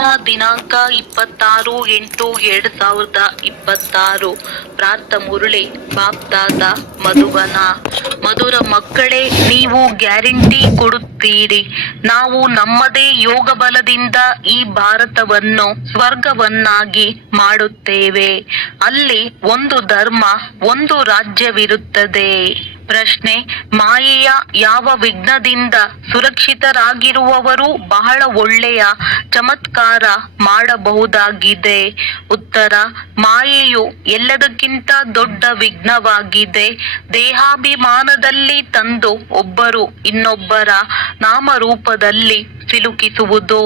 ಇಂದಿನ ದಿನಾಂಕ 26/8/2026. ಪ್ರಾರ್ಥ ಮುರಳಿ ಬಾಪ್ದಾದ ಮಧುಬನ. ಮಧುರ ಮಕ್ಕಳೇ, ನೀವು ಗ್ಯಾರಂಟಿ ಕೊಡುತ್ತೀರಿ. ನಾವು ನಮ್ಮದೇ ಯೋಗ ಬಲದಿಂದ ಈ ಭಾರತವನ್ನು ಸ್ವರ್ಗವನ್ನಾಗಿ ಮಾಡುತ್ತೇವೆ. ಅಲ್ಲಿ ಒಂದು ಧರ್ಮ, ಒಂದು ರಾಜ್ಯವಿರುತ್ತದೆ. ಪ್ರಶ್ನೆ: ಮಾಯೆಯ ಯಾವ ವಿಘ್ನದಿಂದ ಸುರಕ್ಷಿತರಾಗಿರುವವರು ಬಹಳ ಒಳ್ಳೆಯ ಚಮತ್ಕಾರ ಮಾಡಬಹುದಾಗಿದೆ? ಉತ್ತರ: ಮಾಯೆಯು ಎಲ್ಲದಕ್ಕಿಂತ ದೊಡ್ಡ ವಿಘ್ನವಾಗಿದೆ. ದೇಹಾಭಿಮಾನದಲ್ಲಿ ತಂದು ಒಬ್ಬರು ಇನ್ನೊಬ್ಬರ ನಾಮರೂಪದಲ್ಲಿ ಸಿಲುಕಿಸುವುದು.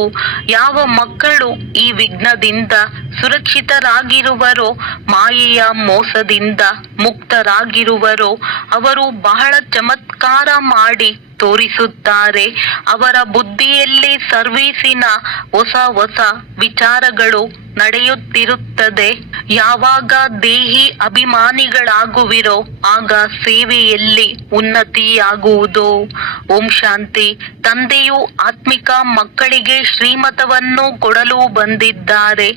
ಯಾವ ಮಕ್ಕಳು ಈ ವಿಘ್ನದಿಂದ ಸುರಕ್ಷಿತರಾಗಿರುವರೋ, ಮಾಯೆಯ ಮೋಸದಿಂದ ಮುಕ್ತರಾಗಿರುವರೋ, ಅವರು ಬಹಳ ಚಮತ್ಕಾರ ಮಾಡಿ ತೋರಿಸುತ್ತಾರೆ. ಅವರ ಬುದ್ಧಿಯಲ್ಲಿ ಸರ್ವೀಸಿನ ಹೊಸ ಹೊಸ ವಿಚಾರಗಳು ನಡೆಯುತ್ತಿರುತ್ತದೆ. ಯಾವಾಗ ದೇಹಿ ಅಭಿಮಾನಿಗಳಾಗುವಿರೋ ಆಗ ಸೇವೆಯಲ್ಲಿ ಉನ್ನತಿಯಾಗುವುದು. ಓಂ ಶಾಂತಿ. ತಂದೆಯು ಆತ್ಮಿಕ ಮಕ್ಕಳಿಗೆ ಶ್ರೀಮತವನ್ನು ಕೊಡಲು ಬಂದಿದ್ದಾರೆ.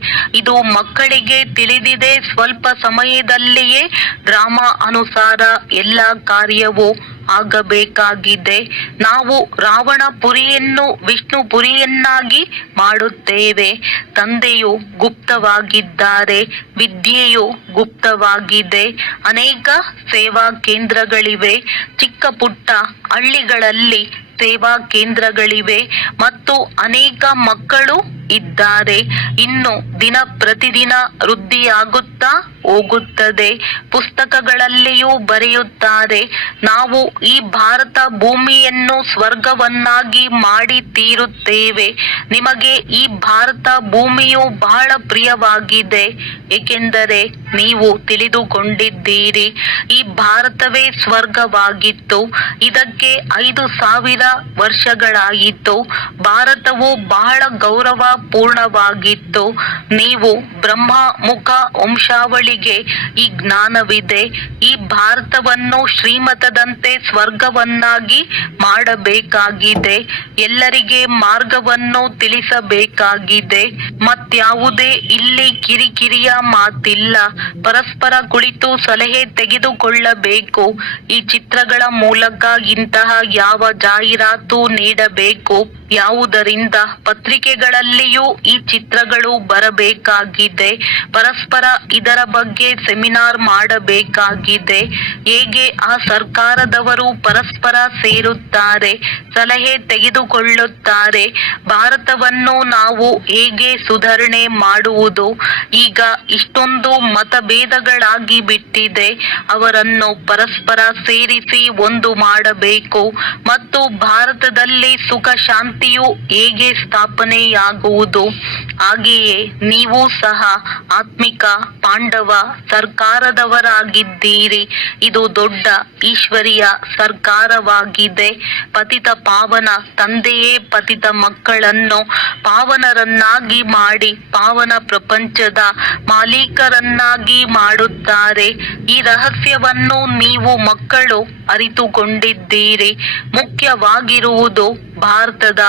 ಇದು ಮಕ್ಕಳಿಗೆ ತಿಳಿದಿದೆ. ಸ್ವಲ್ಪ ಸಮಯದಲ್ಲಿಯೇ ಡ್ರಾಮಾ ಅನುಸಾರ ಎಲ್ಲ ಕಾರ್ಯವೂ ಆಗಬೇಕಾಗಿದೆ. ನಾವು ರಾವಣಪುರಿಯನ್ನು ವಿಷ್ಣುಪುರಿಯನ್ನಾಗಿ ಮಾಡುತ್ತೇವೆ. ತಂದೆಯು ಗುಪ್ತವಾಗಿದ್ದಾರೆ, ವಿದ್ಯೆಯು ಗುಪ್ತವಾಗಿದೆ. ಅನೇಕ ಸೇವಾ ಕೇಂದ್ರಗಳಿವೆ. ಚಿಕ್ಕ ಪುಟ್ಟ ಹಳ್ಳಿಗಳಲ್ಲಿ ಸೇವಾ ಕೇಂದ್ರಗಳಿವೆ ಮತ್ತು ಅನೇಕ ಮಕ್ಕಳು ಇದ್ದಾರೆ. ಇನ್ನು ದಿನ ಪ್ರತಿದಿನ ವೃದ್ಧಿಯಾಗುತ್ತಾ ಹೋಗುತ್ತದೆ. ಪುಸ್ತಕಗಳಲ್ಲಿಯೂ ಬರೆಯುತ್ತಾರೆ, ನಾವು ಈ ಭಾರತ ಭೂಮಿಯನ್ನು ಸ್ವರ್ಗವನ್ನಾಗಿ ಮಾಡಿ ತೀರುತ್ತೇವೆ. ನಿಮಗೆ ಈ ಭಾರತ ಭೂಮಿಯು ಬಹಳ ಪ್ರಿಯವಾಗಿದೆ, ಏಕೆಂದರೆ ನೀವು ತಿಳಿದುಕೊಂಡಿದ್ದೀರಿ ಈ ಭಾರತವೇ ಸ್ವರ್ಗವಾಗಿತ್ತು. ಇದಕ್ಕೆ 5,000 ವರ್ಷಗಳಾಯಿತು. ಭಾರತವು ಬಹಳ ಗೌರವ ಪೂರ್ಣವಾಗಿತ್ತು. ನೀವು ಬ್ರಹ್ಮ ಮುಖ ವಂಶಾವಳಿಗೆ ಈ ಜ್ಞಾನವಿದೆ. ಈ ಭಾರತವನ್ನು ಶ್ರೀಮತದಂತೆ ಸ್ವರ್ಗವನ್ನಾಗಿ ಮಾಡಬೇಕಾಗಿದೆ. ಎಲ್ಲರಿಗೆ ಮಾರ್ಗವನ್ನು ತಿಳಿಸಬೇಕಾಗಿದೆ. ಮತ್ಯಾವುದೇ ಇಲ್ಲಿ ಕಿರಿಕಿರಿಯ ಮಾತಿಲ್ಲ. ಪರಸ್ಪರ ಕುಳಿತು ಸಲಹೆ ತೆಗೆದುಕೊಳ್ಳಬೇಕು. ಈ ಚಿತ್ರಗಳ ಮೂಲಕ ಇಂತಹ ಯಾವ ಜಾಹೀರಾತು ನೀಡಬೇಕು, ಯಾವುದರಿಂದ ಪತ್ರಿಕೆಗಳಲ್ಲಿಯೂ ಈ ಚಿತ್ರಗಳು ಬರಬೇಕಾಗಿದೆ. ಪರಸ್ಪರ ಇದರ ಬಗ್ಗೆ ಸೆಮಿನಾರ್ ಮಾಡಬೇಕಾಗಿದೆ. ಹೇಗೆ ಆ ಸರ್ಕಾರದವರು ಪರಸ್ಪರ ಸೇರುತ್ತಾರೆ, ಸಲಹೆ ತೆಗೆದುಕೊಳ್ಳುತ್ತಾರೆ. ಭಾರತವನ್ನು ನಾವು ಹೇಗೆ ಸುಧಾರಣೆ ಮಾಡುವುದು? ಈಗ ಇಷ್ಟೊಂದು ಮತಭೇದಗಳಾಗಿ ಬಿಟ್ಟಿದೆ. ಅವರನ್ನು ಪರಸ್ಪರ ಸೇರಿಸಿ ಒಂದು ಮಾಡಬೇಕು ಮತ್ತು ಭಾರತದಲ್ಲಿ ಸುಖ ಶಾಂತಿಯು ಹೇಗೆ ಸ್ಥಾಪನೆಯಾಗುವುದು? ಹಾಗೆಯೇ ನೀವು ಸಹ ಆತ್ಮಿಕ ಪಾಂಡವ ಸರ್ಕಾರದವರಾಗಿದ್ದೀರಿ. ಇದು ದೊಡ್ಡ ಈಶ್ವರೀಯ ಸರ್ಕಾರವಾಗಿದೆ. ಪತಿತ ಪಾವನ ತಂದೆಯೇ ಪತಿತ ಮಕ್ಕಳನ್ನು ಪಾವನರನ್ನಾಗಿ ಮಾಡಿ ಪಾವನ ಪ್ರಪಂಚದ ಮಾಲೀಕರನ್ನಾಗಿ ಮಾಡುತ್ತಾರೆ. ಈ ರಹಸ್ಯವನ್ನು ನೀವು ಮಕ್ಕಳು ಅರಿತುಕೊಂಡಿದ್ದೀರಿ. ಮುಖ್ಯವಾಗಿರುವುದು ಭಾರತದ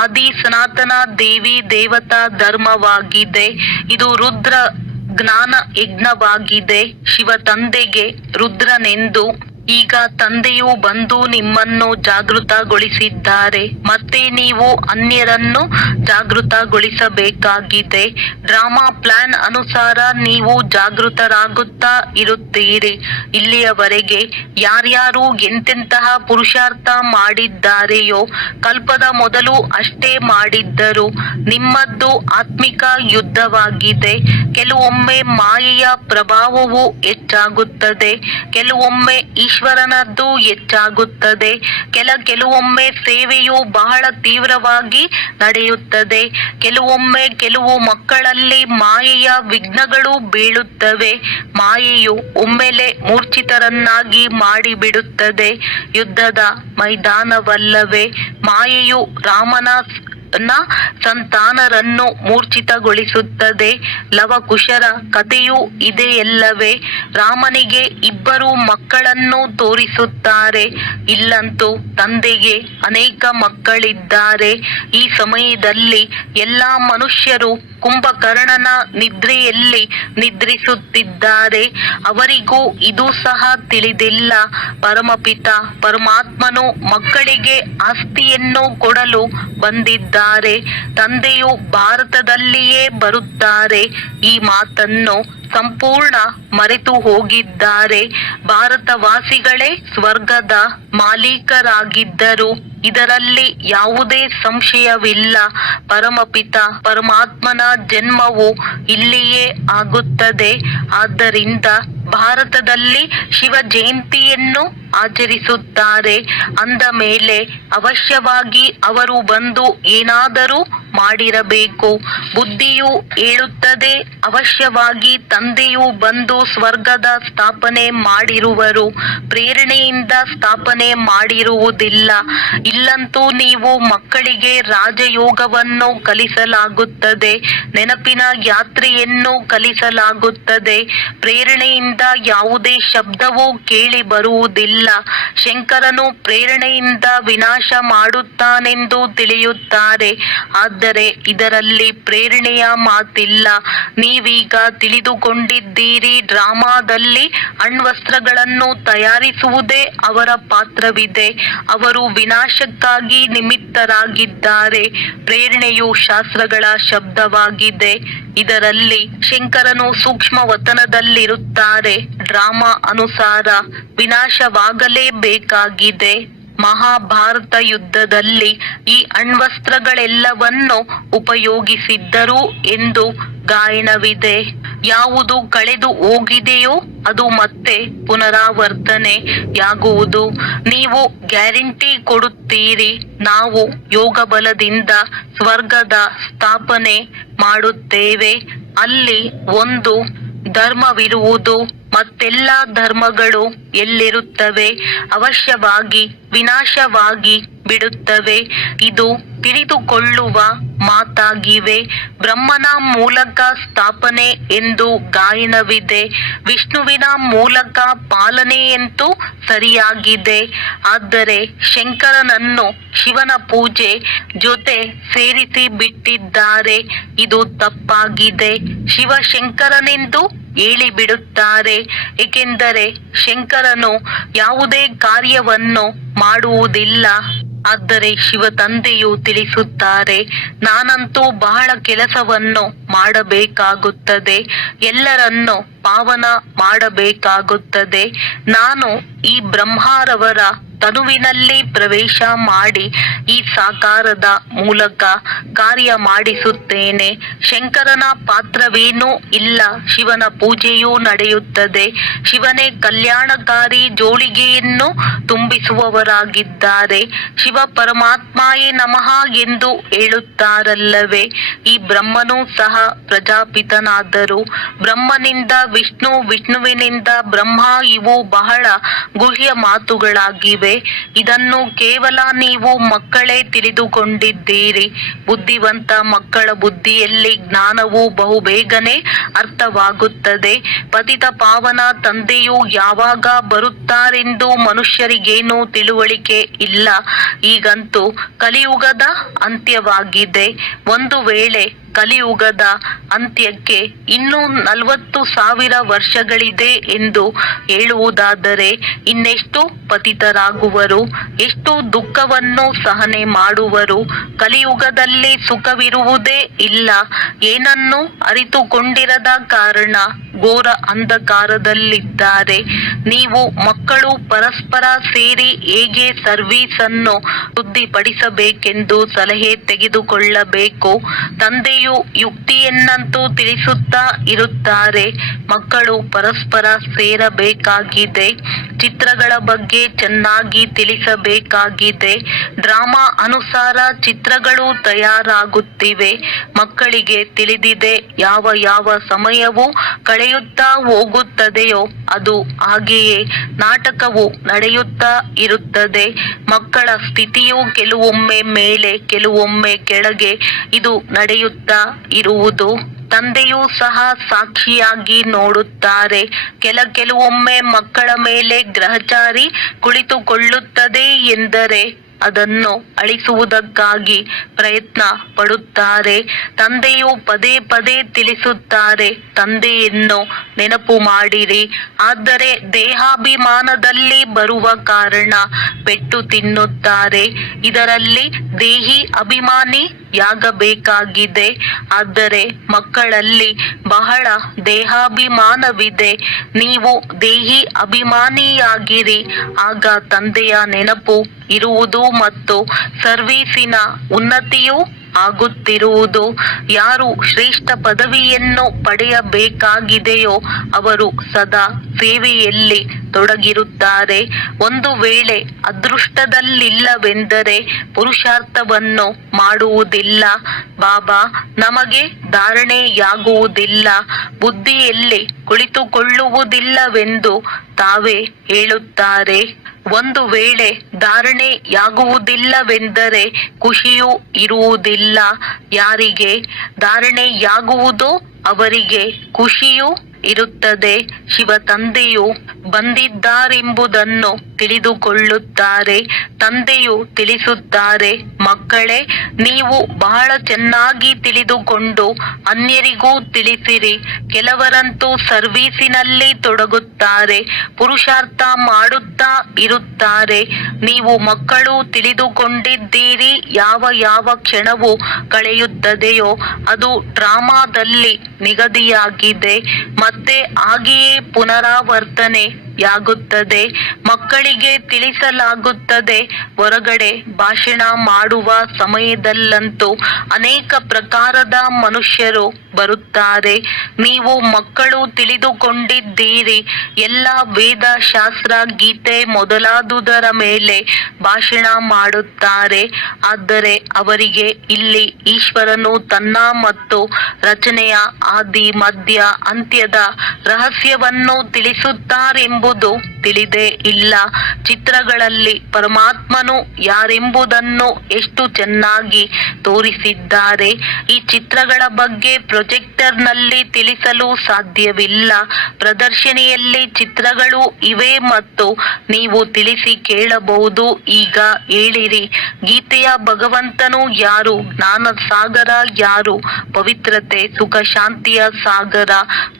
ಆದಿ ಸನಾತನ ದೇವಿ ದೇವತಾ ಧರ್ಮವಾಗಿದೆ. ಇದು ರುದ್ರ ಜ್ಞಾನ ಯಜ್ಞವಾಗಿದೆ. ಶಿವ ತಂದೆಗೆ ರುದ್ರನೆಂದು ಈಗ ತಂದೆಯು ಬಂದು ನಿಮ್ಮನ್ನು ಜಾಗೃತಗೊಳಿಸಿದ್ದಾರೆ. ಮತ್ತೆ ನೀವು ಅನ್ಯರನ್ನು ಜಾಗೃತಗೊಳಿಸಬೇಕಾಗಿದೆ. ಡ್ರಾಮಾ ಪ್ಲಾನ್ ಅನುಸಾರ ನೀವು ಜಾಗೃತರಾಗುತ್ತಾ ಇರುತ್ತೀರಿ. ಇಲ್ಲಿಯವರೆಗೆ ಯಾರ್ಯಾರು ಎಂತೆಂತಹ ಪುರುಷಾರ್ಥ ಮಾಡಿದ್ದಾರೆಯೋ ಕಲ್ಪದ ಮೊದಲು ಅಷ್ಟೇ ಮಾಡಿದ್ದರು. ನಿಮ್ಮದ್ದು ಆತ್ಮಿಕ ಯುದ್ಧವಾಗಿದೆ. ಕೆಲವೊಮ್ಮೆ ಮಾಯೆಯ ಪ್ರಭಾವವು ಹೆಚ್ಚಾಗುತ್ತದೆ, ಕೆಲವೊಮ್ಮೆ ಈಶ್ವರನದ್ದು ಹೆಚ್ಚಾಗುತ್ತದೆ. ಕೆಲವೊಮ್ಮೆ ಸೇವೆಯು ಬಹಳ ತೀವ್ರವಾಗಿ ನಡೆಯುತ್ತದೆ. ಕೆಲವೊಮ್ಮೆ ಕೆಲವು ಮಕ್ಕಳಲ್ಲಿ ಮಾಯೆಯ ವಿಘ್ನಗಳು ಬೀಳುತ್ತವೆ. ಮಾಯೆಯು ಒಮ್ಮೆಲೆ ಮೂರ್ಛಿತರನ್ನಾಗಿ ಮಾಡಿಬಿಡುತ್ತದೆ. ಯುದ್ಧದ ಮೈದಾನವಲ್ಲವೇ? ಮಾಯೆಯು ರಾಮನ ಸಂತಾನರನ್ನು ಮೂರ್ಛಿತಗೊಳಿಸುತ್ತದೆ. ಲವಕುಶರ ಕಥೆಯೂ ಇದೆಯಲ್ಲವೇ? ರಾಮನಿಗೆ ಇಬ್ಬರು ಮಕ್ಕಳನ್ನು ತೋರಿಸುತ್ತಾರೆ. ಇಲ್ಲಂತೂ ತಂದೆಗೆ ಅನೇಕ ಮಕ್ಕಳಿದ್ದಾರೆ. ಈ ಸಮಯದಲ್ಲಿ ಎಲ್ಲಾ ಮನುಷ್ಯರು ಕುಂಭಕರ್ಣನ ನಿದ್ರೆಯಲ್ಲಿ ನಿದ್ರಿಸುತ್ತಿದ್ದಾರೆ. ಅವರಿಗೂ ಇದು ಸಹ ತಿಳಿದಿಲ್ಲ. ಪರಮಪಿತ ಪರಮಾತ್ಮನು ಮಕ್ಕಳಿಗೆ ಆಸ್ತಿಯನ್ನು ಕೊಡಲು ಬಂದಿದ್ದಾರೆ. ತಂದೆಯು ಭಾರತದಲ್ಲಿಯೇ ಬರುತ್ತಾರೆ. ಈ ಮಾತನ್ನು ಸಂಪೂರ್ಣ ಮರೆತು ಹೋಗಿದ್ದಾರೆ. ಭಾರತವಾಸಿಗಳೇ ಸ್ವರ್ಗದ ಮಾಲೀಕರಾಗಿದ್ದರು. ಇದರಲ್ಲಿ ಯಾವುದೇ ಸಂಶಯವಿಲ್ಲ. ಪರಮಪಿತ ಪರಮಾತ್ಮನ ಜನ್ಮವು ಇಲ್ಲಿಯೇ ಆಗುತ್ತದೆ. ಆದ್ದರಿಂದ ಭಾರತದಲ್ಲಿ ಶಿವ ಜಯಂತಿಯನ್ನು ಆಚರಿಸುತ್ತಾರೆ. ಅಂದ ಮೇಲೆ ಅವಶ್ಯವಾಗಿ ಅವರು ಬಂದು ಏನಾದರೂ ಮಾಡಿರಬೇಕು. ಬುದ್ಧಿಯು ಹೇಳುತ್ತದೆ, ಅವಶ್ಯವಾಗಿ ತಂದೆಯು ಬಂದು ಸ್ವರ್ಗದ ಸ್ಥಾಪನೆ ಮಾಡಿರುವರು. ಪ್ರೇರಣೆಯಿಂದ ಸ್ಥಾಪನೆ ಮಾಡಿರುವುದಿಲ್ಲ. ಇಲ್ಲಂತೂ ನೀವು ಮಕ್ಕಳಿಗೆ ರಾಜಯೋಗವನ್ನು ಕಲಿಸಲಾಗುತ್ತದೆ. ನೆನಪಿನ ಯಾತ್ರೆಯನ್ನು ಕಲಿಸಲಾಗುತ್ತದೆ. ಪ್ರೇರಣೆಯಿಂದ ಯಾವುದೇ ಶಬ್ದವೂ ಕೇಳಿ ಬರುವುದಿಲ್ಲ. ಶಂಕರನು ಪ್ರೇರಣೆಯಿಂದ ವಿನಾಶ ಮಾಡುತ್ತಾನೆಂದು ತಿಳಿಯುತ್ತಾರೆ. ಆದರೆ ಇದರಲ್ಲಿ ಪ್ರೇರಣೆಯ ಮಾತಿಲ್ಲ. ನೀವೀಗ ತಿಳಿದುಕೊಂಡಿದ್ದೀರಿ, ಡ್ರಾಮಾದಲ್ಲಿ ಅಣ್ವಸ್ತ್ರಗಳನ್ನು ತಯಾರಿಸುವುದೇ ಅವರ ಪಾತ್ರವಿದೆ. ಅವರು ವಿನಾಶಕ್ಕಾಗಿ ನಿಮಿತ್ತರಾಗಿದ್ದಾರೆ. ಪ್ರೇರಣೆಯು ಶಾಸ್ತ್ರಗಳ ಶಬ್ದವಾಗಿದೆ. ಇದರಲ್ಲಿ ಶಂಕರನು ಸೂಕ್ಷ್ಮ ವತನದಲ್ಲಿರುತ್ತಾರೆ. ಡ್ರಾಮಾ ಅನುಸಾರ ವಿನಾಶವಾಗಲೇಬೇಕಾಗಿದೆ. ಮಹಾಭಾರತ ಯುದ್ಧದಲ್ಲಿ ಈ ಅಣ್ವಸ್ತ್ರಗಳೆಲ್ಲವನ್ನು ಉಪಯೋಗಿಸಿದ್ದರು ಎಂದು ಗಾಯನವಿದೆ. ಯಾವುದು ಕಳೆದು ಹೋಗಿದೆಯೋ ಅದು ಮತ್ತೆ ಪುನರಾವರ್ತನೆಯಾಗುವುದು. ನೀವು ಗ್ಯಾರಂಟಿ ಕೊಡುತ್ತೀರಿ, ನಾವು ಯೋಗ ಬಲದಿಂದ ಸ್ವರ್ಗದ ಸ್ಥಾಪನೆ ಮಾಡುತ್ತೇವೆ. ಅಲ್ಲಿ ಒಂದು ಧರ್ಮವಿರುವುದು. ಮತ್ತೆಲ್ಲ ಧರ್ಮಗಳು ಎಲ್ಲಿರುತ್ತವೆ? ಅವಶ್ಯವಾಗಿ ವಿನಾಶವಾಗಿ ಬಿಡುತ್ತವೆ. ಇದು ತಿಳಿದುಕೊಳ್ಳುವ ಮಾತಾಗಿವೆ. ಬ್ರಹ್ಮನ ಮೂಲಕ ಸ್ಥಾಪನೆ ಎಂದು ಗಾಯನವಿದೆ. ವಿಷ್ಣುವಿನ ಮೂಲಕ ಪಾಲನೆಯಂತೂ ಸರಿಯಾಗಿದೆ. ಆದರೆ ಶಂಕರನನ್ನು ಶಿವನ ಪೂಜೆ ಜೊತೆ ಸೇರಿಸಿ ಬಿಟ್ಟಿದ್ದಾರೆ. ಇದು ತಪ್ಪಾಗಿದೆ. ಶಿವಶಂಕರನೆಂದು ಹೇಳಿಬಿಡುತ್ತಾರೆ. ಏಕೆಂದರೆ ಶಂಕರನು ಯಾವುದೇ ಕಾರ್ಯವನ್ನು ಮಾಡುವುದಿಲ್ಲ. ಆದರೆ ಶಿವ ತಂದೆಯು ತಿಳಿಸುತ್ತಾರೆ, ನಾನಂತೂ ಬಹಳ ಕೆಲಸವನ್ನು ಮಾಡಬೇಕಾಗುತ್ತದೆ. ಎಲ್ಲರನ್ನು ಪಾವನ ಮಾಡಬೇಕಾಗುತ್ತದೆ. ನಾನು ಈ ಬ್ರಹ್ಮರವರ ತನುವಿನಲ್ಲಿ ಪ್ರವೇಶ ಮಾಡಿ ಈ ಸಾಕಾರದ ಮೂಲಕ ಕಾರ್ಯ ಮಾಡಿಸುತ್ತೇನೆ. ಶಂಕರನ ಪಾತ್ರವೇನೂ ಇಲ್ಲ. ಶಿವನ ಪೂಜೆಯೂ ನಡೆಯುತ್ತದೆ. ಶಿವನೇ ಕಲ್ಯಾಣಕಾರಿ ಜೋಳಿಗೆಯನ್ನು ತುಂಬಿಸುವವರಾಗಿದ್ದಾರೆ. ಶಿವ ಪರಮಾತ್ಮಾಯೇ ನಮಃ ಎಂದು ಹೇಳುತ್ತಾರಲ್ಲವೇ? ಈ ಬ್ರಹ್ಮನೂ ಸಹ ಪ್ರಜಾಪಿತನಾದರು. ಬ್ರಹ್ಮನಿಂದ ವಿಷ್ಣು, ವಿಷ್ಣುವಿನಿಂದ ಬ್ರಹ್ಮ, ಇವು ಬಹಳ ಗುಹ್ಯ ಮಾತುಗಳಾಗಿವೆ. ಇದನ್ನು ಕೇವಲ ನೀವು ಮಕ್ಕಳೇ ತಿಳಿದುಕೊಂಡಿದ್ದೀರಿ. ಬುದ್ಧಿವಂತ ಮಕ್ಕಳ ಬುದ್ಧಿಯಲ್ಲಿ ಜ್ಞಾನವು ಬಹುಬೇಗನೆ ಅರ್ಥವಾಗುತ್ತದೆ. ಪತಿತ ಪಾವನ ತಂದೆಯು ಯಾವಾಗ ಬರುತ್ತಾರೆಂದು ಮನುಷ್ಯರಿಗೇನೂ ತಿಳುವಳಿಕೆ ಇಲ್ಲ. ಈಗಂತೂ ಕಲಿಯುಗದ ಅಂತ್ಯವಾಗಿದೆ. ಒಂದು ವೇಳೆ ಕಲಿಯುಗದ ಅಂತ್ಯಕ್ಕೆ ಇನ್ನೂ 40,000 ವರ್ಷಗಳಿದೆ ಎಂದು ಹೇಳುವುದಾದರೆ ಇನ್ನೆಷ್ಟು ಪತಿತರಾಗುವರು, ಎಷ್ಟು ದುಃಖವನ್ನು ಸಹನೆ ಮಾಡುವರು. ಕಲಿಯುಗದಲ್ಲಿ ಸುಖವಿರುವುದೇ ಇಲ್ಲ. ಏನನ್ನು ಅರಿತುಕೊಂಡಿರದ ಕಾರಣ ಘೋರ ಅಂಧಕಾರದಲ್ಲಿದ್ದಾರೆ. ನೀವು ಮಕ್ಕಳು ಪರಸ್ಪರ ಸೇರಿ ಹೇಗೆ ಸರ್ವೀಸ್ ಅನ್ನು ವೃದ್ಧಿಪಡಿಸಬೇಕೆಂದು ಸಲಹೆ ತೆಗೆದುಕೊಳ್ಳಬೇಕು. ತಂದೆಯು ತಂದೆಯು ಯುಕ್ತಿಯನ್ನಂತೂ ತಿಳಿಸುತ್ತಾ ಇರುತ್ತಾರೆ. ಮಕ್ಕಳು ಪರಸ್ಪರ ಸೇರಬೇಕಾಗಿದೆ. ಚಿತ್ರಗಳ ಬಗ್ಗೆ ಚೆನ್ನಾಗಿ ತಿಳಿಸಬೇಕಾಗಿದೆ. ಡ್ರಾಮಾ ಅನುಸಾರ ಚಿತ್ರಗಳು ತಯಾರಾಗುತ್ತಿವೆ. ಮಕ್ಕಳಿಗೆ ತಿಳಿದಿದೆ, ಯಾವ ಯಾವ ಸಮಯವು ಕಳೆಯುತ್ತಾ ಹೋಗುತ್ತದೆಯೋ ಅದು ಹಾಗೆಯೇ ನಾಟಕವು ನಡೆಯುತ್ತಾ ಇರುತ್ತದೆ. ಮಕ್ಕಳ ಸ್ಥಿತಿಯು ಕೆಲವೊಮ್ಮೆ ಮೇಲೆ ಕೆಲವೊಮ್ಮೆ ಕೆಳಗೆ ಇದು ನಡೆಯುತ್ತಾ ಇರುವುದು ತಂದೆಯೂ ಸಹ ಸಾಕ್ಷಿಯಾಗಿ ನೋಡುತ್ತಾರೆ. ಕೆಲವೊಮ್ಮೆ ಮಕ್ಕಳ ಮೇಲೆ ಗ್ರಹಚಾರಿ ಕುಳಿತುಕೊಳ್ಳುತ್ತದೆ ಎಂದರೆ ಅದನ್ನು ಅಳಿಸುವುದಕ್ಕಾಗಿ ಪ್ರಯತ್ನ ಪಡುತ್ತಾರೆ. ತಂದೆಯು ಪದೇ ಪದೇ ತಿಳಿಸುತ್ತಾರೆ, ತಂದೆಯನ್ನು ನೆನಪು ಮಾಡಿರಿ. ಆದರೆ ದೇಹಾಭಿಮಾನದಲ್ಲಿ ಬರುವ ಕಾರಣ ಪೆಟ್ಟು ತಿನ್ನುತ್ತಾರೆ. ಇದರಲ್ಲಿ ದೇಹಿ ಅಭಿಮಾನಿಯಾಗಬೇಕಾಗಿದೆ. ಆದರೆ ಮಕ್ಕಳಲ್ಲಿ ಬಹಳ ದೇಹಾಭಿಮಾನವಿದೆ. ನೀವು ದೇಹಿ ಅಭಿಮಾನಿಯಾಗಿರಿ. ಆಗ ತಂದೆಯ ನೆನಪು ಇರುವುದು ಮತ್ತು ಸರ್ವೀಸಿನ ಉನ್ನತಿಯೂ ಆಗುತ್ತಿರುವುದು. ಯಾರು ಶ್ರೇಷ್ಠ ಪದವಿಯನ್ನು ಪಡೆಯಬೇಕಾಗಿದೆಯೋ ಅವರು ಸದಾ ಸೇವೆಯಲ್ಲಿ ತೊಡಗಿರುತ್ತಾರೆ. ಒಂದು ವೇಳೆ ಅದೃಷ್ಟದಲ್ಲಿಲ್ಲವೆಂದರೆ ಪುರುಷಾರ್ಥವನ್ನು ಮಾಡುವುದಿಲ್ಲ. ಬಾಬಾ ನಮಗೆ ಧಾರಣೆಯಾಗುವುದಿಲ್ಲ, ಬುದ್ಧಿಯಲ್ಲಿ ಕುಳಿತುಕೊಳ್ಳುವುದಿಲ್ಲವೆಂದು ತಾವೇ ಹೇಳುತ್ತಾರೆ. ಒಂದು ವೇಳೆ ಧಾರಣೆಯಾಗುವುದಿಲ್ಲವೆಂದರೆ ಖುಷಿಯೂ ಇರುವುದಿಲ್ಲ. ಯಾರಿಗೆ ಧಾರಣೆಯಾಗುವುದೋ ಅವರಿಗೆ ಖುಷಿಯೂ ಇರುತ್ತದೆ. ಶಿವ ತಂದೆಯು ಬಂದಿದ್ದಾರೆಂಬುದನ್ನು ತಿಳಿದುಕೊಳ್ಳುತ್ತಾರೆ. ತಂದೆಯು ತಿಳಿಸುತ್ತಾರೆ, ಮಕ್ಕಳೇ, ನೀವು ಬಹಳ ಚೆನ್ನಾಗಿ ತಿಳಿದುಕೊಂಡು ಅನ್ಯರಿಗೂ ತಿಳಿಸಿರಿ. ಕೆಲವರಂತೂ ಸರ್ವೀಸಿನಲ್ಲಿ ತೊಡಗುತ್ತಾರೆ, ಪುರುಷಾರ್ಥ ಮಾಡುತ್ತಾ ಇರುತ್ತಾರೆ. ನೀವು ಮಕ್ಕಳು ತಿಳಿದುಕೊಂಡಿದ್ದೀರಿ, ಯಾವ ಯಾವ ಕ್ಷಣವು ಕಳೆಯುತ್ತದೆಯೋ ಅದು ಡ್ರಾಮಾದಲ್ಲಿ ನಿಗದಿಯಾಗಿದೆ. ಮತ್ತೆ ಹಾಗೆಯೇ ಪುನರಾವರ್ತನೆಯಾಗುತ್ತದೆ. ಮಕ್ಕಳಿಗೆ ತಿಳಿಸಲಾಗುತ್ತದೆ. ಹೊರಗಡೆ ಭಾಷಣ ಮಾಡುವ ಸಮಯದಲ್ಲಂತೂ ಅನೇಕ ಪ್ರಕಾರದ ಮನುಷ್ಯರು ಬರುತ್ತಾರೆ. ನೀವು ಮಕ್ಕಳು ತಿಳಿದುಕೊಂಡಿದ್ದೀರಿ, ಎಲ್ಲ ವೇದ ಶಾಸ್ತ್ರ ಗೀತೆ ಮೊದಲಾದುದರ ಮೇಲೆ ಭಾಷಣ ಮಾಡುತ್ತಾರೆ. ಆದರೆ ಅವರಿಗೆ ಇಲ್ಲಿ ಈಶ್ವರನು ತನ್ನ ಮತ್ತು ರಚನೆಯ ಆದಿ ಮಧ್ಯ ಅಂತ್ಯದ ರಹಸ್ಯವನ್ನು ತಿಳಿಸುತ್ತಾರೆಂಬುದು ತಿಳಿದೇ ಇಲ್ಲ. ಚಿತ್ರಗಳಲ್ಲಿ ಪರಮಾತ್ಮನು ಯಾರೆಂಬುದನ್ನು ಎಷ್ಟು ಚೆನ್ನಾಗಿ ತೋರಿಸಿದ್ದಾರೆ. ಈ ಚಿತ್ರಗಳ ಬಗ್ಗೆ ಪ್ರೊಜೆಕ್ಟರ್ನಲ್ಲಿ ತಿಳಿಸಲು ಸಾಧ್ಯವಿಲ್ಲ. ಪ್ರದರ್ಶನಿಯಲ್ಲಿ ಚಿತ್ರಗಳು ಇವೆ ಮತ್ತು ನೀವು ತಿಳಿಸಿ ಕೇಳಬಹುದು. ಈಗ ಹೇಳಿರಿ, ಗೀತೆಯ ಭಗವಂತನು ಯಾರು? ಜ್ಞಾನ ಸಾಗರ ಯಾರು? ಪವಿತ್ರತೆ, ಸುಖ, ಶಾಂತಿಯ ಸಾಗರ,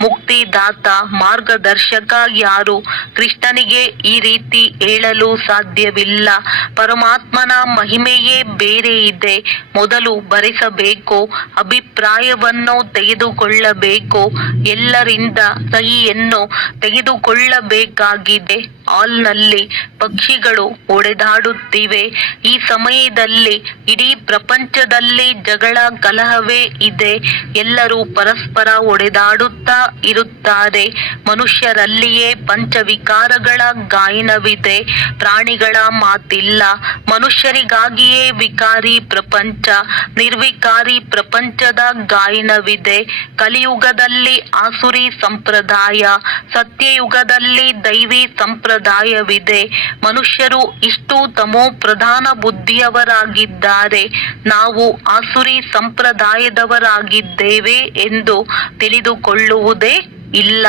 ಮುಕ್ತಿದಾತ, ಮಾರ್ಗದರ್ಶಕ ಯಾರು? ಕೃಷ್ಣನಿಗೆ ಈ ರೀತಿ ಹೇಳಲು ಸಾಧ್ಯವಿಲ್ಲ. ಪರಮಾತ್ಮನ ಮಹಿಮೆಯೇ ಬೇರೆ ಇದೆ. ಮೊದಲು ಭರಿಸಬೇಕು, ಅಭಿಪ್ರಾಯವನ್ನು ತೆಗೆದುಕೊಳ್ಳಬೇಕು, ಎಲ್ಲರಿಂದ ಸಹಿಯನ್ನು ತೆಗೆದುಕೊಳ್ಳಬೇಕಾಗಿದೆ. ಹಾಲ್ನಲ್ಲಿ ಪಕ್ಷಿಗಳು ಓಡಾಡುತ್ತಿವೆ. ಈ ಸಮಯದಲ್ಲಿ ಇಡೀ ಪ್ರಪಂಚದಲ್ಲಿ ಜಗಳ ಕಲಹವೇ ಇದೆ. ಎಲ್ಲರೂ ಪರಸ್ಪರ ಒಡೆದಾಡುತ್ತಾ ಇರುತ್ತಾರೆ. ಮನುಷ್ಯರಲ್ಲಿಯೇ ಪಂಚವಿಕಾರಗಳ ಗಾಯನವಿದೆ. ಪ್ರಾಣಿಗಳ ಮಾತಿಲ್ಲ. ಮನುಷ್ಯರಿಗಾಗಿಯೇ ವಿಕಾರಿ ಪ್ರಪಂಚ, ನಿರ್ವಿಕಾರಿ ಪ್ರಪಂಚದ ಗಾಯನವಿದೆ. ಕಲಿಯುಗದಲ್ಲಿ ಆಸುರಿ ಸಂಪ್ರದಾಯ, ಸತ್ಯಯುಗದಲ್ಲಿ ದೈವಿ ಸಂಪ್ರದಾಯವಿದೆ. ಮನುಷ್ಯರು ಇಷ್ಟು ತಮೋ ಪ್ರಧಾನ ಬುದ್ಧಿಯವರಾಗಿದ್ದಾರೆ. ನಾವು ಆಸುರಿ ಸಂಪ್ರದಾಯದವರಾಗಿದ್ದೇವೆ ಎಂದು ತಿಳಿದುಕೊಳ್ಳುವುದೇ ಇಲ್ಲ.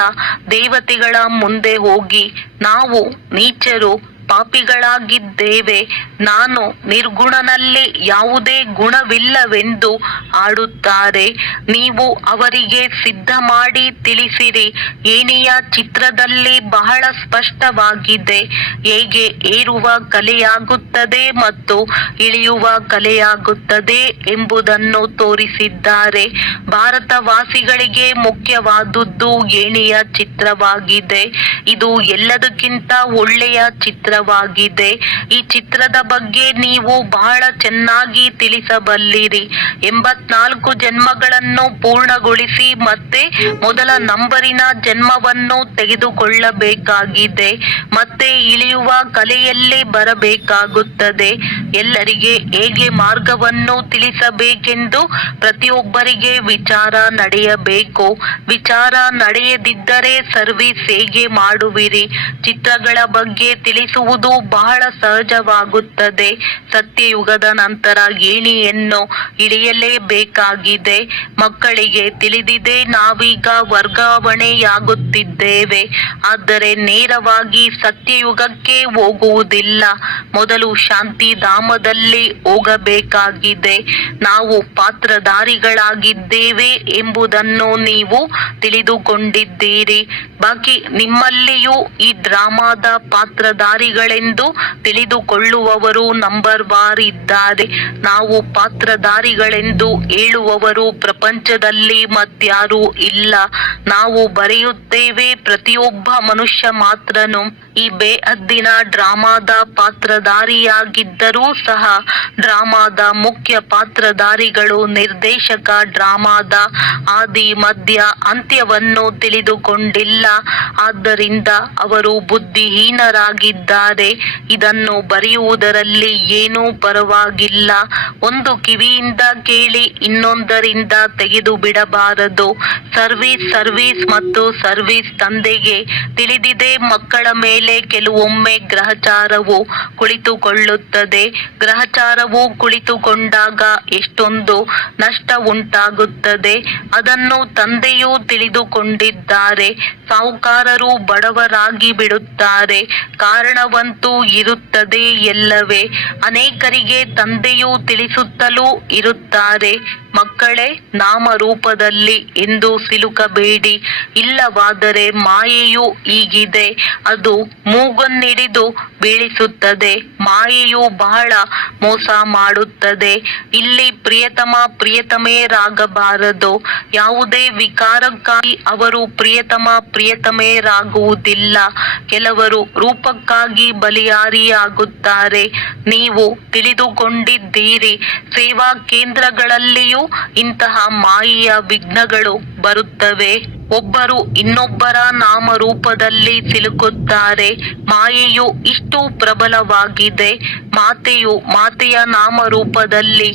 ದೇವತೆಗಳ ಮುಂದೆ ಹೋಗಿ ನಾವು ನೀಚರು, ಪಾಪಿಗಳಾಗಿದ್ದೇವೆ, ನಾನು ನಿರ್ಗುಣನಲ್ಲಿ ಯಾವುದೇ ಗುಣವಿಲ್ಲವೆಂದು ಆಡುತ್ತಾರೆ. ನೀವು ಅವರಿಗೆ ಸಿದ್ಧ ಮಾಡಿ ತಿಳಿಸಿರಿ. ಏಣಿಯ ಚಿತ್ರದಲ್ಲಿ ಬಹಳ ಸ್ಪಷ್ಟವಾಗಿದೆ. ಹೇಗೆ ಏರುವ ಕಲೆಯಾಗುತ್ತದೆ ಮತ್ತು ಇಳಿಯುವ ಕಲೆಯಾಗುತ್ತದೆ ಎಂಬುದನ್ನು ತೋರಿಸಿದ್ದಾರೆ. ಭಾರತವಾಸಿಗಳಿಗೆ ಮುಖ್ಯವಾದುದು ಏಣಿಯ ಚಿತ್ರವಾಗಿದೆ. ಇದು ಎಲ್ಲದಕ್ಕಿಂತ ಒಳ್ಳೆಯ ಚಿತ್ರ. ಚಿತ್ರವಾಗಿದೆ. ಈ ಚಿತ್ರದ ಬಗ್ಗೆ ನೀವು ಬಹಳ ಚೆನ್ನಾಗಿ ತಿಳಿಸಬಲ್ಲಿರಿ. 84 ಜನ್ಮಗಳನ್ನು ಪೂರ್ಣಗೊಳಿಸಿ ಮತ್ತೆ ಮೊದಲ ನಂಬರಿನ ಜನ್ಮವನ್ನು ತೆಗೆದುಕೊಳ್ಳಬೇಕಾಗಿದೆ. ಮತ್ತೆ ಇಳಿಯುವ ಕಲೆಯಲ್ಲಿ ಬರಬೇಕಾಗುತ್ತದೆ. ಎಲ್ಲರಿಗೆ ಹೇಗೆ ಮಾರ್ಗವನ್ನು ತಿಳಿಸಬೇಕೆಂದು ಪ್ರತಿಯೊಬ್ಬರಿಗೆ ವಿಚಾರ ನಡೆಯಬೇಕು. ವಿಚಾರ ನಡೆಯದಿದ್ದರೆ ಸರ್ವಿಸ್ ಹೇಗೆ ಮಾಡುವಿರಿ? ಚಿತ್ರಗಳ ಬಗ್ಗೆ ತಿಳಿಸುವುದು ಬಹಳ ಸಹಜವಾಗುತ್ತದೆ. ಸತ್ಯಯುಗದ ನಂತರ ಏಣಿಯನ್ನು ಇಳಿಯಲೇಬೇಕಾಗಿದೆ. ಮಕ್ಕಳಿಗೆ ತಿಳಿದಿದೆ, ನಾವೀಗ ವರ್ಗಾವಣೆಯಾಗುತ್ತಿದ್ದೇವೆ. ಆದರೆ ನೇರವಾಗಿ ಸತ್ಯಯುಗಕ್ಕೆ ಹೋಗುವುದಿಲ್ಲ. ಮೊದಲು ಶಾಂತಿಧಾಮದಲ್ಲಿ ಹೋಗಬೇಕಾಗಿದೆ. ನಾವು ಪಾತ್ರಧಾರಿಗಳಾಗಿದ್ದೇವೆ ಎಂಬುದನ್ನು ನೀವು ತಿಳಿದುಕೊಂಡಿದ್ದೀರಿ. ಬಾಕಿ ನಿಮ್ಮಲ್ಲಿಯೂ ಈ ಡ್ರಾಮಾದ ಪಾತ್ರಧಾರಿಗಳೆಂದು ತಿಳಿದುಕೊಳ್ಳುವವರು ನಂಬರ್ ವಾರ್ ಇದ್ದಾರೆ. ನಾವು ಪಾತ್ರಧಾರಿಗಳೆಂದು ಹೇಳುವವರು ಪ್ರಪಂಚದಲ್ಲಿ ಮತ್ಯಾರೂ ಇಲ್ಲ. ನಾವು ಬರೆಯುತ್ತೇವೆ, ಪ್ರತಿಯೊಬ್ಬ ಮನುಷ್ಯ ಮಾತ್ರನು ಈ ಬೇಹದ್ದಿನ ಡ್ರಾಮಾದ ಪಾತ್ರಧಾರಿಯಾಗಿದ್ದರೂ ಸಹ ಡ್ರಾಮಾದ ಮುಖ್ಯ ಪಾತ್ರಧಾರಿಗಳು ನಿರ್ದೇಶಕ ಡ್ರಾಮಾದ ಆದಿ ಮಧ್ಯ ಅಂತ್ಯವನ್ನು ತಿಳಿದುಕೊಂಡಿಲ್ಲ. ಆದ್ದರಿಂದ ಅವರು ಬುದ್ಧಿಹೀನರಾಗಿದ್ದಾರೆ. ಇದನ್ನು ಬರೆಯುವುದರಲ್ಲಿ ಏನೂ ಪರವಾಗಿಲ್ಲ. ಒಂದು ಕಿವಿಯಿಂದ ಕೇಳಿ ಇನ್ನೊಂದರಿಂದ ತೆಗೆದು ಬಿಡಬಾರದು. ಸರ್ವಿಸ್ ಮತ್ತು ಸರ್ವಿಸ್ ತಂದೆಗೆ ತಿಳಿದಿದೆ, ಮಕ್ಕಳ ಮೇಲೆ ಕೆಲವೊಮ್ಮೆ ಗ್ರಹಚಾರವು ಕುಳಿತುಕೊಳ್ಳುತ್ತದೆ. ಗ್ರಹಚಾರವು ಕುಳಿತುಕೊಂಡಾಗ ಎಷ್ಟೊಂದು ನಷ್ಟ ಉಂಟಾಗುತ್ತದೆ. ಅದನ್ನು ತಂದೆಯೂ ತಿಳಿದುಕೊಂಡಿದ್ದಾರೆ. ಸಾಹುಕಾರರು ಬಡವರಾಗಿ ಬಿಡುತ್ತಾರೆ. ಕಾರಣವಂತೂ ಇರುತ್ತದೆ ಎಲ್ಲವೇ. ಅನೇಕರಿಗೆ ತಂದೆಯು ತಿಳಿಸುತ್ತಲೂ ಇರುತ್ತಾರೆ, ಮಕ್ಕಳೇ, ನಾಮರೂಪದಲ್ಲಿ ಎಂದು ಸಿಲುಕಬೇಡಿ. ಇಲ್ಲವಾದರೆ ಮಾಯೆಯು ಹೀಗಿದೆ, ಅದು ಮೂಗನ್ನಿಡಿದು ಬೀಳಿಸುತ್ತದೆ. ಮಾಯೆಯು ಬಹಳ ಮೋಸ ಮಾಡುತ್ತದೆ. ಇಲ್ಲಿ ಪ್ರಿಯತಮ ಪ್ರಿಯತಮೆಯರಾಗಬಾರದು. ಯಾವುದೇ ವಿಕಾರಕ್ಕಾಗಿ ಅವರು ಪ್ರಿಯತಮೆಯರಾಗುವುದಿಲ್ಲ. ಕೆಲವರು ರೂಪಕ್ಕಾಗಿ ಬಲಿಯಾರಿಯಾಗುತ್ತಾರೆ. ನೀವು ತಿಳಿದುಕೊಂಡಿದ್ದೀರಿ, ಸೇವಾ ಕೇಂದ್ರಗಳಲ್ಲಿಯೂ ಇಂತಹ ಮಾಯೆಯ ವಿಘ್ನಗಳು ಬರುತ್ತವೆ. ಒಬ್ಬರು ಇನ್ನೊಬ್ಬರ ನಾಮರೂಪದಲ್ಲಿ ಸಿಲುಕುತ್ತಾರೆ. ಮಾಯೆಯು ಇಷ್ಟು ಪ್ರಬಲವಾಗಿದೆ. ಮಾತೆಯ ನಾಮರೂಪದಲ್ಲಿ,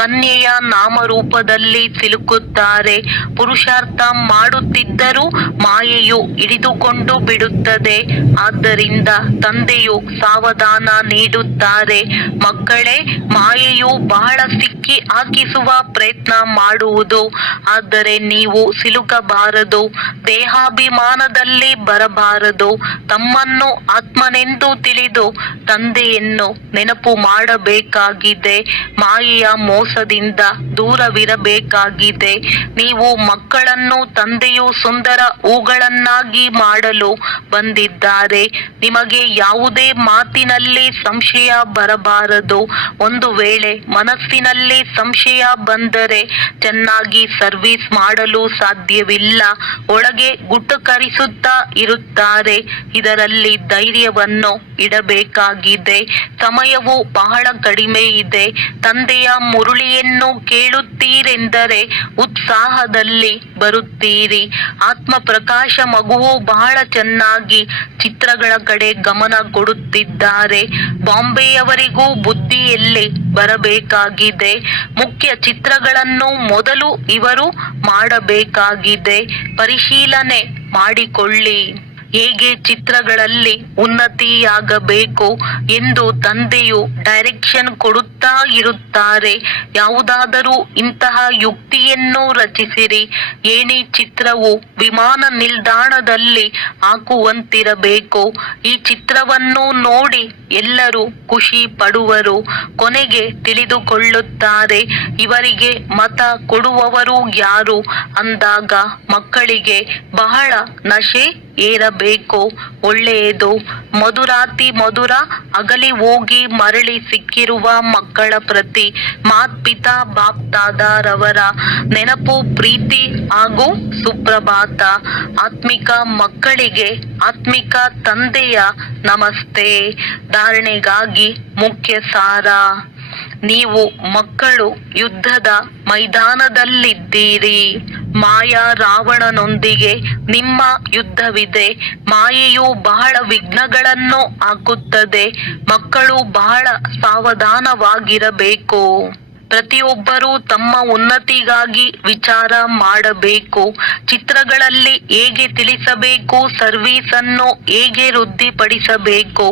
ಕನ್ಯೆಯ ನಾಮರೂಪದಲ್ಲಿ ಸಿಲುಕುತ್ತಾರೆ. ಪುರುಷಾರ್ಥ ಮಾಡುತ್ತಿದ್ದರೂ ಮಾಯೆಯು ಹಿಡಿದುಕೊಂಡು ಬಿಡುತ್ತದೆ. ಆದ್ದರಿಂದ ತಂದೆಯು ಸಾವಧಾನ ನೀಡುತ್ತಾರೆ, ಮಕ್ಕಳೇ, ಮಾಯೆಯು ಬಹಳ ಸಿಕ್ಕಿ ಹಾಕಿಸುವ ಪ್ರಯತ್ನ ಮಾಡುವುದು. ಆದರೆ ನೀವು ಸಿಲುಕಬಾರದು. ದೇಹಾಭಿಮಾನದಲ್ಲಿ ಬರಬಾರದು. ತಮ್ಮನ್ನು ಆತ್ಮನೆಂದು ತಿಳಿದು ತಂದೆಯನ್ನು ನೆನಪು ಮಾಡಬೇಕಾಗಿದೆ. ಮಾಯೆಯ ಮೋಸದಿಂದ ದೂರವಿರಬೇಕಾಗಿದೆ. ನೀವು ಮಕ್ಕಳನ್ನು ತಂದೆಯು ಸುಂದರ ಹೂಗಳನ್ನಾಗಿ ಮಾಡಲು ಬಂದಿದ್ದಾರೆ. ನಿಮಗೆ ಯಾವುದೇ ಮಾತಿನಲ್ಲಿ ಸಂಶಯ ಬರಬಾರದು. ಒಂದು ವೇಳೆ ಮನಸ್ಸಿನಲ್ಲಿ ಸಂಶಯ ಬಂದರೆ ಚೆನ್ನಾಗಿ ಸರ್ವಿಸ್ ಮಾಡಲು ಸಾಧ್ಯವಿಲ್ಲ. ಒಳಗೆ ಗುಟುಕರಿಸುತ್ತಾ ಇರುತ್ತಾರೆ. ಇದರಲ್ಲಿ ಧೈರ್ಯವನ್ನು ಇಡಬೇಕಾಗಿದೆ. ಸಮಯವು ಬಹಳ ಕಡಿಮೆ ಇದೆ. ತಂದೆಯ ಮುರುಳಿಯನ್ನು ಕೇಳುತ್ತೀರೆಂದರೆ ಉತ್ಸಾಹದಲ್ಲಿ ಬರುತ್ತೀರಿ. ಆತ್ಮ ಪ್ರಕಾಶ ಮಗುವು ಬಹಳ ಚೆನ್ನಾಗಿ ಚಿತ್ರಗಳ ಕಡೆ ಗಮನ ಕೊಡುತ್ತಿದ್ದಾರೆ. ಬಾಂಬೆಯವರಿಗೂ ಬುದ್ಧಿಯಲ್ಲಿ ಬರಬೇಕಾಗಿದೆ. ಮುಖ್ಯ ಚಿತ್ರಗಳನ್ನು ಮೊದಲು ಇವರು ಮಾಡಬೇಕಾಗಿದೆ. ಪರಿಶೀಲನೆ ಮಾಡಿಕೊಳ್ಳಿ, ಹೇಗೆ ಚಿತ್ರಗಳಲ್ಲಿ ಉನ್ನತಿಯಾಗಬೇಕು ಎಂದು ತಂದೆಯು ಡೈರೆಕ್ಷನ್ ಕೊಡುತ್ತಾ ಇರುತ್ತಾರೆ. ಯಾವುದಾದರೂ ಇಂತಹ ಯುಕ್ತಿಯನ್ನು ರಚಿಸಿರಿ. ಏಣಿ ಚಿತ್ರವು ವಿಮಾನ ನಿಲ್ದಾಣದಲ್ಲಿ ಹಾಕುವಂತಿರಬೇಕು. ಈ ಚಿತ್ರವನ್ನು ನೋಡಿ ಎಲ್ಲರೂ ಖುಷಿ ಪಡುವರು. ಕೊನೆಗೆ ತಿಳಿದುಕೊಳ್ಳುತ್ತಾರೆ, ಇವರಿಗೆ ಮತ ಕೊಡುವವರು ಯಾರು ಅಂದಾಗ ಮಕ್ಕಳಿಗೆ ಬಹಳ ನಶೆ ಏರಬೇಕು, ಒಳ್ಳೆಯದು. ಮಧುರಾತಿ ಮಧುರ ಅಗಲಿ ಹೋಗಿ ಮರಳಿ ಸಿಕ್ಕಿರುವ ಮಕ್ಕಳ ಪ್ರತಿ ಮಾತ್ಪಿತಾ ಬಾಪ್ದಾದಾರವರ ನೆನಪು, ಪ್ರೀತಿ ಹಾಗೂ ಸುಪ್ರಭಾತ. ಆತ್ಮಿಕ ಮಕ್ಕಳಿಗೆ ಆತ್ಮಿಕ ತಂದೆಯ ನಮಸ್ತೆ. ಧಾರಣೆಗಾಗಿ ಮುಖ್ಯ ಸಾರ. ನೀವು ಮಕ್ಕಳು ಯುದ್ಧದ ಮೈದಾನದಲ್ಲಿದ್ದೀರಿ. ಮಾಯಾ ರಾವಣನೊಂದಿಗೆ ನಿಮ್ಮ ಯುದ್ಧವಿದೆ. ಮಾಯೆಯು ಬಹಳ ವಿಘ್ನಗಳನ್ನು ಹಾಕುತ್ತದೆ. ಮಕ್ಕಳು ಬಹಳ ಸಾವಧಾನವಾಗಿರಬೇಕು. ಪ್ರತಿಯೊಬ್ಬರೂ ತಮ್ಮ ಉನ್ನತಿಗಾಗಿ ವಿಚಾರ ಮಾಡಬೇಕು. ಚಿತ್ರಗಳಲ್ಲಿ ಹೇಗೆ ತಿಳಿಸಬೇಕು, ಸರ್ವೀಸ್ ಅನ್ನು ಹೇಗೆ ವೃದ್ಧಿಪಡಿಸಬೇಕು,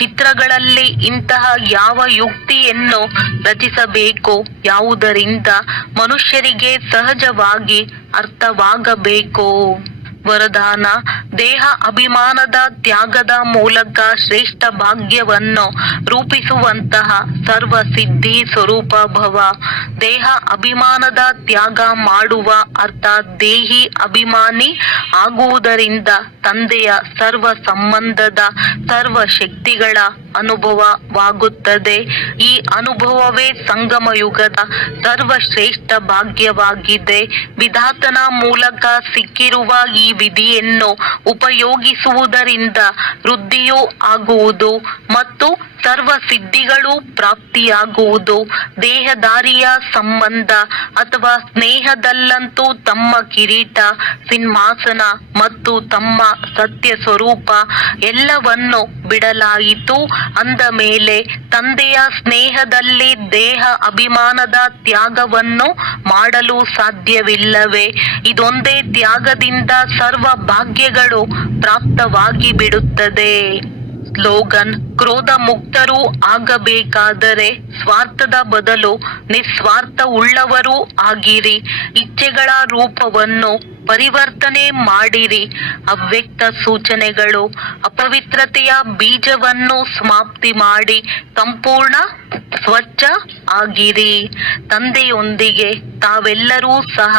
ಚಿತ್ರಗಳಲ್ಲಿ ಇಂತಹ ಯಾವ ಯುಕ್ತಿಯನ್ನು ರಚಿಸಬೇಕು, ಯಾವುದರಿಂದ ಮನುಷ್ಯರಿಗೆ ಸಹಜವಾಗಿ ಅರ್ಥವಾಗಬೇಕು. ವರದಾನ: ದೇಹ ಅಭಿಮಾನದ ತ್ಯಾಗದ ಮೂಲಕ ಶ್ರೇಷ್ಠ ಭಾಗ್ಯವನ್ನು ರೂಪಿಸುವಂತಹ ಸರ್ವ ಸಿದ್ಧಿ ಸ್ವರೂಪ ಭವ. ದೇಹ ಅಭಿಮಾನದ ತ್ಯಾಗ ಮಾಡುವ ಅರ್ಥಾತ್ ದೇಹಿ ಅಭಿಮಾನಿ ಆಗುವುದರಿಂದ ತಂದೆಯ ಸರ್ವ ಸಂಬಂಧದ ಸರ್ವ ಶಕ್ತಿಗಳ ಅನುಭವವಾಗುತ್ತದೆ. ಈ ಅನುಭವವೇ ಸಂಗಮ ಯುಗದ ಸರ್ವಶ್ರೇಷ್ಠ ಭಾಗ್ಯವಾಗಿದೆ. ವಿಧಾತನ ಮೂಲಕ ಸಿಕ್ಕಿರುವ ಈ ವಿಧಿಯನ್ನು ಉಪಯೋಗಿಸುವುದರಿಂದ ವೃದ್ಧಿಯೂ ಆಗುವುದು ಮತ್ತು ಸರ್ವ ಸಿದ್ಧಿಗಳು ಪ್ರಾಪ್ತಿಯಾಗುವುದು. ದೇಹದಾರಿಯ ಸಂಬಂಧ ಅಥವಾ ಸ್ನೇಹದಲ್ಲಂತೂ ತಮ್ಮ ಕಿರೀಟ, ಸಿಂಹಾಸನ ಮತ್ತು ತಮ್ಮ ಸತ್ಯ ಸ್ವರೂಪ ಎಲ್ಲವನ್ನು ಬಿಡಲಾಯಿತು. ಅಂದ ಮೇಲೆ ತಂದೆಯ ಸ್ನೇಹದಲ್ಲಿ ದೇಹ ಅಭಿಮಾನದ ತ್ಯಾಗವನ್ನು ಮಾಡಲು ಸಾಧ್ಯವಿಲ್ಲವೇ? ಇದೊಂದೇ ತ್ಯಾಗದಿಂದ ಸರ್ವ ಭಾಗ್ಯಗಳು ಪ್ರಾಪ್ತವಾಗಿ ಬಿಡುತ್ತದೆ. ಸ್ಲೋಗನ್: ಕ್ರೋಧ ಮುಕ್ತರೂ ಆಗಬೇಕಾದರೆ ಸ್ವಾರ್ಥದ ಬದಲು ನಿಸ್ವಾರ್ಥ ಉಳ್ಳವರೂ ಆಗಿರಿ. ಇಚ್ಛೆಗಳ ರೂಪವನ್ನು ಪರಿವರ್ತನೆ ಮಾಡಿರಿ. ಅವ್ಯಕ್ತ ಸೂಚನೆಗಳು: ಅಪವಿತ್ರತೆಯ ಬೀಜವನ್ನು ಸಮಾಪ್ತಿ ಮಾಡಿ ಸಂಪೂರ್ಣ ಸ್ವಚ್ಛ ಆಗಿರಿ. ತಂದೆಯೊಂದಿಗೆ ತಾವೆಲ್ಲರೂ ಸಹ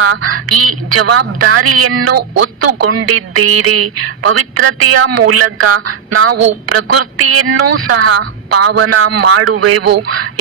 ಈ ಜವಾಬ್ದಾರಿಯನ್ನು ಹೊತ್ತುಕೊಂಡಿದ್ದೀರಿ. ಪವಿತ್ರತೆಯ ಮೂಲಕ ನಾವು ಪ್ರಕೃತಿಯನ್ನು ಸಹ ಪಾವನ ಮಾಡುವೆವು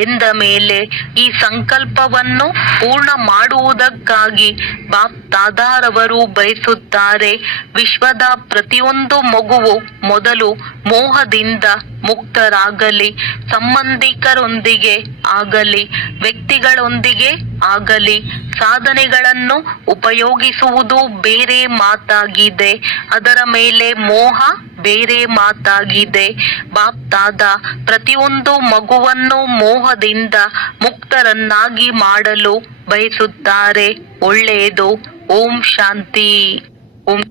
ಎಂದ ಮೇಲೆ ಈ ಸಂಕಲ್ಪವನ್ನು ಪೂರ್ಣ ಮಾಡುವುದಕ್ಕಾಗಿ ಬಾಪ್ ದಾದಾರವರು ಬಯಸುತ್ತಾರೆ. ವಿಶ್ವದ ಪ್ರತಿಯೊಂದು ಮಗುವು ಮೊದಲು ಮೋಹದಿಂದ ಮುಕ್ತರಾಗಲಿ. ಸಂಬಂಧಿಕರೊಂದಿಗೆ ಆಗಲಿ, ವ್ಯಕ್ತಿಗಳೊಂದಿಗೆ ಆಗಲಿ, ಸಾಧನೆಗಳನ್ನು ಉಪಯೋಗಿಸುವುದು ಬೇರೆ ಮಾತಾಗಿದೆ. ಅದರ ಮೇಲೆ ಮೋಹ ಬೇರೆ ಮಾತಾಗಿದೆ. ಬಾಪ್ ದಾದಾ ಪ್ರತಿಯೊಂದು ಮಗುವನ್ನು ಮೋಹದಿಂದ ಮುಕ್ತರನ್ನಾಗಿ ಮಾಡಲು ಬಯಸುತ್ತಾರೆ. ಒಳ್ಳೆಯದು. ಓಂ ಶಾಂತಿ. ಓಂ